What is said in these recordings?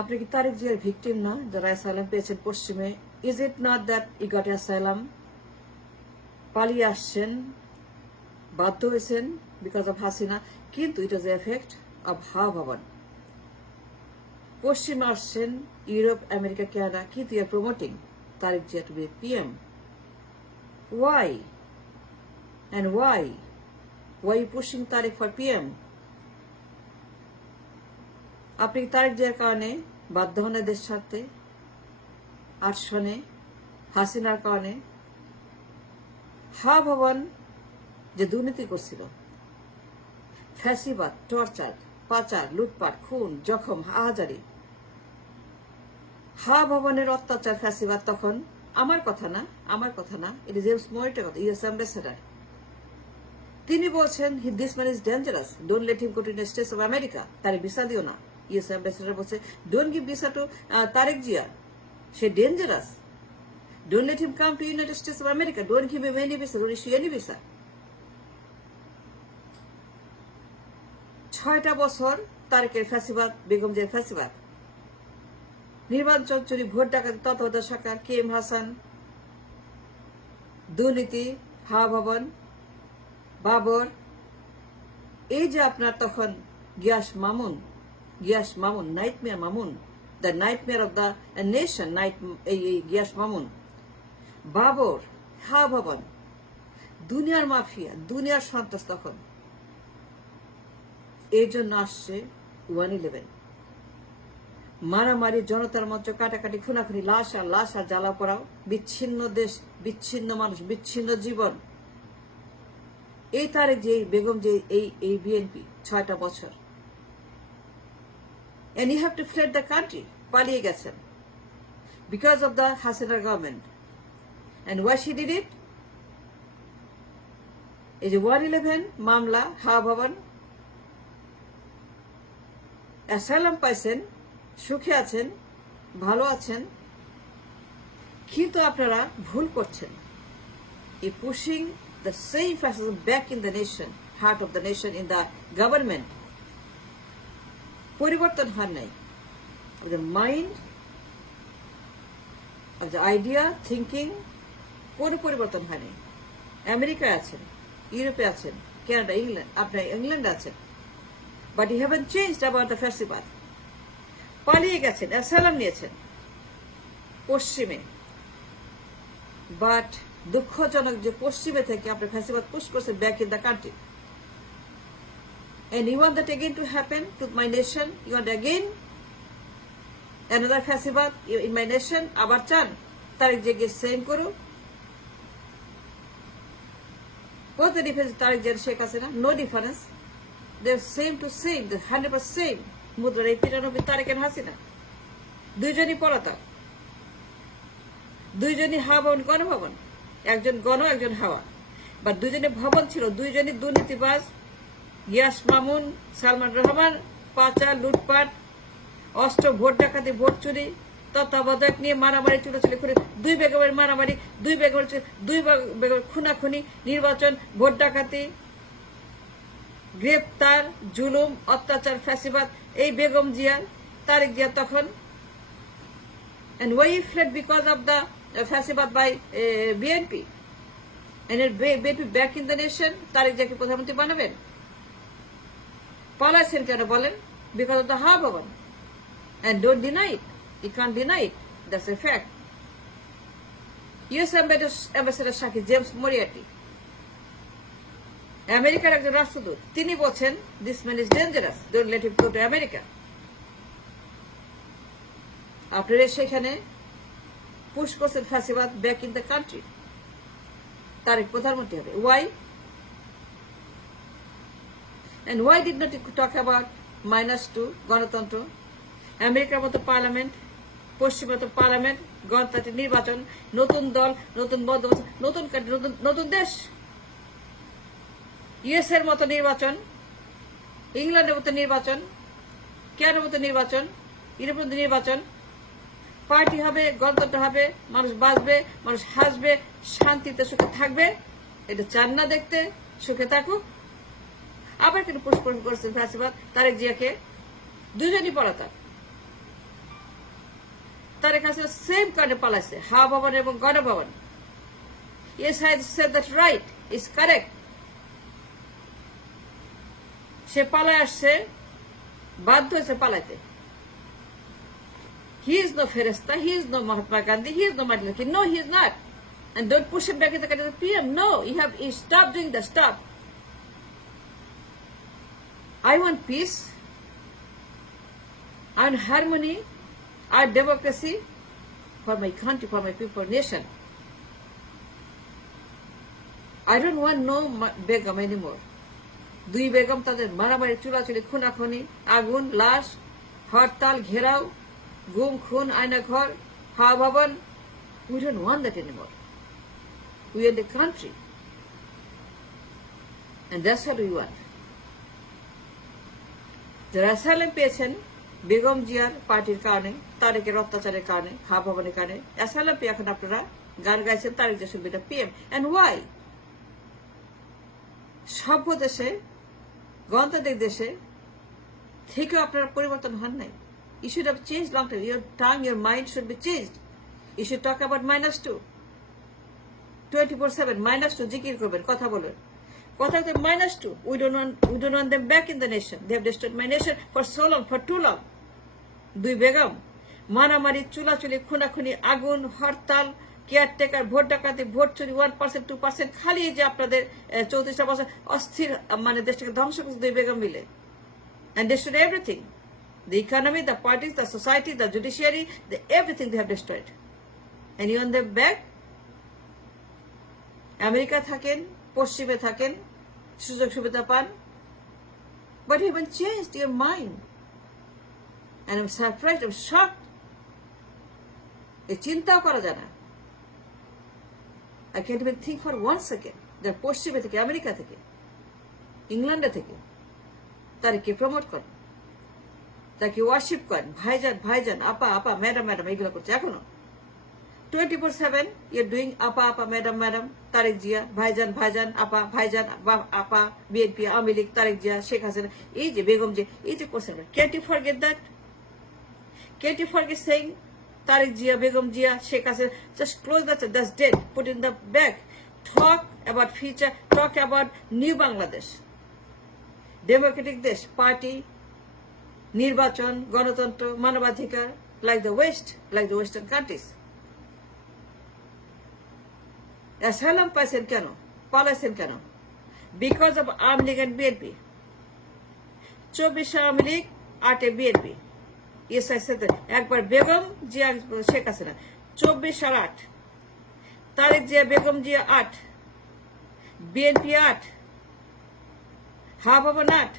আপনি কি তারেক জিয়ার ভিকটিম না, যারা অ্যাসাইলাম পেয়েছেন পশ্চিমে? Is it not that E goat asylum? পালিয়ে আসছেন, বাধ্য হয়েছেন বিকজ অফ হাসিনা, কিন্তু ইট ওয়াজ এফেক্ট অফ হাওয়া ভবন। পশ্চিমে আসছেন, ইউরোপ, আমেরিকা, কানাডা, কিন্তু you are promoting Tarique Zia to be PM. Why? And why? Why are you pushing Tariq for PM? আপনি তারেক জিয়ার কারণে বাধ্য হন দেশ ছাড়তে, 8 সনে হাসিনার কারণে। হাওয়া ভবন যে দুর্নীতি করছিল, ফ্যাসিবাদ, টর্চার, পাচার, লুটপাট, খুন, জখম, হাজারি, হাওয়া ভবনের অত্যাচার, ফ্যাসিবাদ তখন আমার কথা না, এটা জেমস মরিটের কথা, ইউএস অ্যাম্বাসেডার। তিনি বলছেন this man is dangerous, don't let him go to United States of America, তারে ভিসা দিও না। ইউএস অ্যাম্বাসেডার বলছে don't give visa to Tarique Zia, সে dangerous, don't let him come to United States of America, don't give him any visa, don't issue any visa. 6টা বছর তারেকের ফ্যাসিবাদ, বেগম জিয়ার ফ্যাসিবাদ, নির্বাচন চুরি, ভোট ডাকাতি, তত্ত্বাবধায়ক সরকার, KM হাসান, দুর্নীতি, হাওয়া ভবন, বাবর। এই যে আপনার তখন Gias Mamun, nightmare Mamun, the nightmare of the nation, এই গিয়াস মামুন, বাবর, হাওয়া ভবন, দুনিয়ার মাফিয়া, দুনিয়ার সন্ত্রাস। তখন এই জন্য আসছে 1/11, মারামারি, জনতার মঞ্চ, কাটাকাটি, খুনাখুনি, লাশ আর জ্বালা পড়াও, বিচ্ছিন্ন দেশ, বিচ্ছিন্ন মানুষ, বিচ্ছিন্ন জীবন। এই তারেক যে বেগম যে এই বিএনপি 6টা বছর, and you have to fled the country, পালিয়ে গেছেন because of the Hasina government. And why she did it? এই যে 1/11 মামলা, হাওয়া ভবন, অ্যাসাইলাম পাইছেন, সুখে আছেন, ভালো আছেন, কিন্তু আপনারা ভুল করছেন। এই pushing the same fascism back in the nation, heart of the nation, in the government. পরিবর্তন হয় নাই of the mind, of the idea, thinking, কোনো পরিবর্তন হয় নাই। আমেরিকায় আছেন, ইউরোপে আছেন, কানাডা, ইংল্যান্ড, আপনার ইংল্যান্ডে আছেন, but you haven't changed about the festival. পালিয়ে গেছেন, অ্যাসাইলাম নিয়েছেন পশ্চিমে, বাট দুঃখজনক যে পশ্চিমে থেকে আপনি ফ্যাসিবাদ পুশ করছেন back in the country. And you want that again to happen to my nation? You want again another festival in my nation? আবার চান তারেক জিয়াকে সেম করো? What's the difference? Tarique Zia, Sheikh Hasina? No difference. They're same to same. They're 100% same. মুদ্রার এই 93 তারেক আর হাসিনা, দুইজনই পলাতক, দুইজনই হাওয়া ভবন, গণভবন, একজন গণ, একজন হাওয়া, বা দুইজনের ভবন ছিল, দুইজনই দুর্নীতিবাজ, গিয়াস মামুন, সালমান রহমান, পাচার, লুটপাট, অস্ত্র, ভোট ডাকাতি, ভোট চুরি, তত্ত্বাবধায়ক নিয়ে মারামারি, চুটাচুরি করে, 2 বেগমের মারামারি, 2 বেগমের খুনাখুনি, নির্বাচন, ভোট ডাকাতি, গ্রেপ্তার, জুলুম, অত্যাচার, ফ্যাসিবাদ, এই বেগম জিয়া, তারেক জিয়া তখন। And why he fled? Because of the festival by BNP. And BNP back in the nation, Tarique জিয়াকে প্রধানমন্ত্রী বানাবেন? পালাইছেন কেন বলেন? Because of the হাওয়া ভবন. And don't deny it. You can't deny it. That's a fact. US Ambassador Shaki, James Moriarty, আমেরিকার একজন রাষ্ট্রদূত, তিনি বলছেন this man is dangerous, don't let him go to America. আপনারা সেখানে পুশ করছেন ফ্যাসিবাদ back in the country, Tarique প্রধানমন্ত্রী হবে। Why? And why did not talk about -2 গণতন্ত্র, আমেরিকার মতো পার্লামেন্ট, পশ্চিমের মতো পার্লামেন্ট, গণতান্ত্রিক নির্বাচন, নতুন দল, নতুন বন্দোবস্ত, নতুন কান্ট্রি, নতুন দেশ, ইউএস এর মতো নির্বাচন, ইংল্যান্ডের মতো নির্বাচন, কেয়ারের মতো নির্বাচন, ইউরোপের মতো নির্বাচন, পার্টি হবে, গণতন্ত্র হবে, মানুষ বাঁচবে, মানুষ হাসবে, শান্তিতে সুখে থাকবে। এটা চান না দেখতে? সুখে থাকুক। আবার কেন পুষ্পন করছেন ফ্যাসিবাদ তারেক জিয়াকে? দুজনই পলাতক, Tariq Hasina same kind of policy. Ha Bhavan এবং Ganabhaban. Yes, I said that right. It's correct. সে পালায় আসছে, বাধ্য হয়েছে পালাইতে. He is no Feresta, he is no Mahatma Gandhi, he is no Martin Luther King. No, he is not. And don't push him back in the country of PM. No, you stop doing that. Stop. I want peace. I want harmony. I want democracy for my country, for my people, nation. I don't want no Begum anymore. দুই বেগম তাদের মারামারি চুলাচুলি খুনাখুনি আগুন লাশ হরতাল ঘেরাও গুম খুন আয়না ঘর হা ভবন we don't want that anymore. We are the country and that's what we want. যারা অ্যাসাইলাম পেয়েছেন বেগম জিয়ার পার্টির কারণে তারেকের অত্যাচারের কারণে হা ভবনের কারণে অ্যাসাইলাম পেয়ে এখন আপনারা গান গাইছেন তারেক যে সুবিধা পিএম and why? সভ্য দেশে গণতান্ত্রিক দেশে থেকেও আপনারা পরিবর্তন হন নাই. You should have changed long time. Your tongue, your mind should be changed. You should talk about -2. 24/7 -2 জিকির করবেন, কথা বলবেন. কথা হচ্ছে -2. We don't want them back in the nation. They have destroyed my nation for so long, for too long. দুই বেগম মারামারি চুলাচুলি খুনাখুনি আগুন হরতাল caretaker vote ডাকাতি ভোট চুরি 1% 2% খালি যে আপনাদের 34টা বছর অস্থির মানে দেশটাকে ধ্বংস করছে দুই বেগম মিলে. And destroyed everything. The economy, the parties, the society, the judiciary, everything they have destroyed. And you want them back? America থাকেন, পশ্চিমে থাকেন, সুযোগ সুবিধা পান. But you haven't changed your mind. And I'm surprised, I'm shocked. এই চিন্তাও করা যায় না. I can't even think for 1 second. যারা পশ্চিমে থেকে, আমেরিকা থেকে, ইংল্যান্ডে থেকে তাদেরকে প্রমোট করেন, তাকে ওয়ার্শিপ করেন, ভাইজান ভাইজান আপা আপা ম্যাডাম ম্যাডাম এইগুলো করছে এখনো 24/7 you're doing আপা আপা ম্যাডাম ম্যাডাম তারেক জিয়া ভাইজান ভাইজান আপা ভাইজান আপা বিএনপি আওয়ামী লীগ তারেক জিয়া শেখ হাসিনা এই যে বেগম যে এই যে করছেন. Can't you forget that? Can't you forget saying Tariq Jia, Begum Jia, Sheikh Hasina? Just close that. That's dead. Put in the back. Talk about future. Talk about new Bangladesh. Democratic Desh, party, নির্বাচন, গণতন্ত্র, মানবাধিকার, like the West, like the Western countries. Asylum পাইছেন কেন? পালাইছেন কেন? Because of Awami League and BNP. 24 Awami League, 8 BNP. Yes, I said that. একবার বেগম জিয়া শেখ হাসিনা 24 আর 8 Tarique Zia Begum Zia 8 BNP 8 হা ভবন 8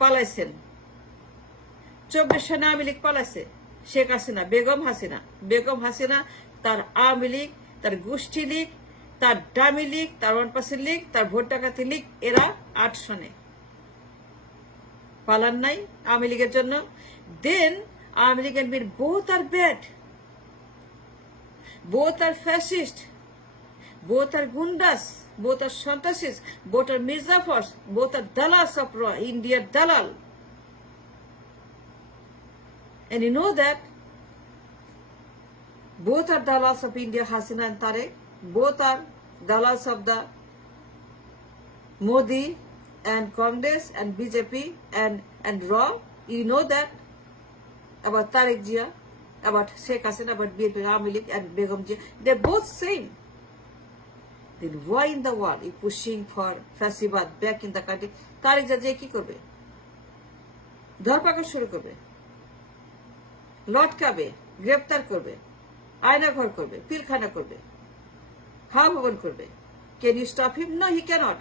পালাইছেন 24 সালে আওয়ামী লীগ পালাইছে শেখ হাসিনা বেগম হাসিনা তার আওয়ামী লীগ তার গোষ্ঠী লীগ তার ডামি লীগ তার 1% লীগ তার ভোট ডাকাতি লীগ এরা 8 সনে পালান নাই আওয়ামী লীগের জন্য. Then Army League and BNP both are bad. Both are fascist. Both are gundas. Both are shantasis. Both are Mirzafars. Both are dalals of India dalal. And you know that both are dalals of India, Hasina and Tarek. Both are dalals of the Modi and Congress and BJP and RAW. You know that. About Tariq Jia, about Sheikh Hasina, about BNP, Awami League and Begum Jia. They're both same. Then why in the world you pushing for Fasibad back in the country? Tariq Jia কি করবে? ধরপাকড় শুরু করবে, লটকাবে, গ্রেপ্তার করবে, আয়না ঘর করবে, পিলখানা করবে, হা ভবন করবে. Can you stop him? No, he cannot.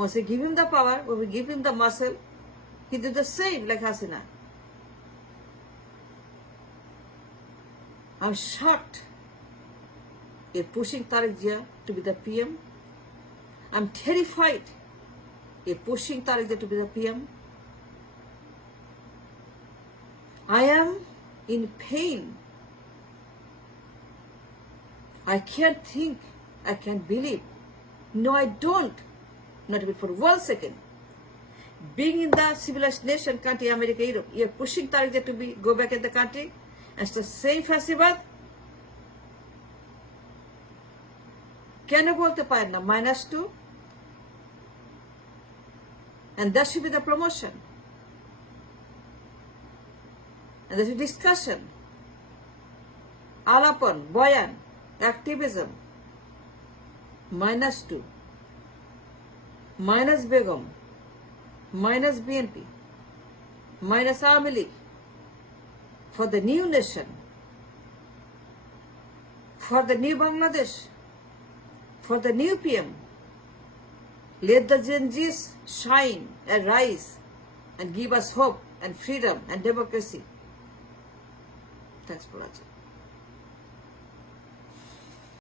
Once you give him the power, when we give him the muscle, he did the same like Hasina. I'm shocked. You're pushing Tariq Jia to be the PM. I'm terrified. You're pushing Tariq Jia to be the PM. I am in pain. I can't think. I can't believe. No, I don't. Not even for 1 second. Being in the civilized nation country, America, Europe, you're pushing Tariq Jia to go back in the country. And সেই ফ্যাসিবাদ কেন বলতে পারেন না -2? And that should be the promotion. And there's a discussion. Alapon, Boyan, activism. -2. Minus Begum. Minus BNP. Minus Awami League. For the new nation. For the new Bangladesh. For the new PM. Let the Gen Zs shine and rise and give us hope and freedom and democracy. Thanks for watching.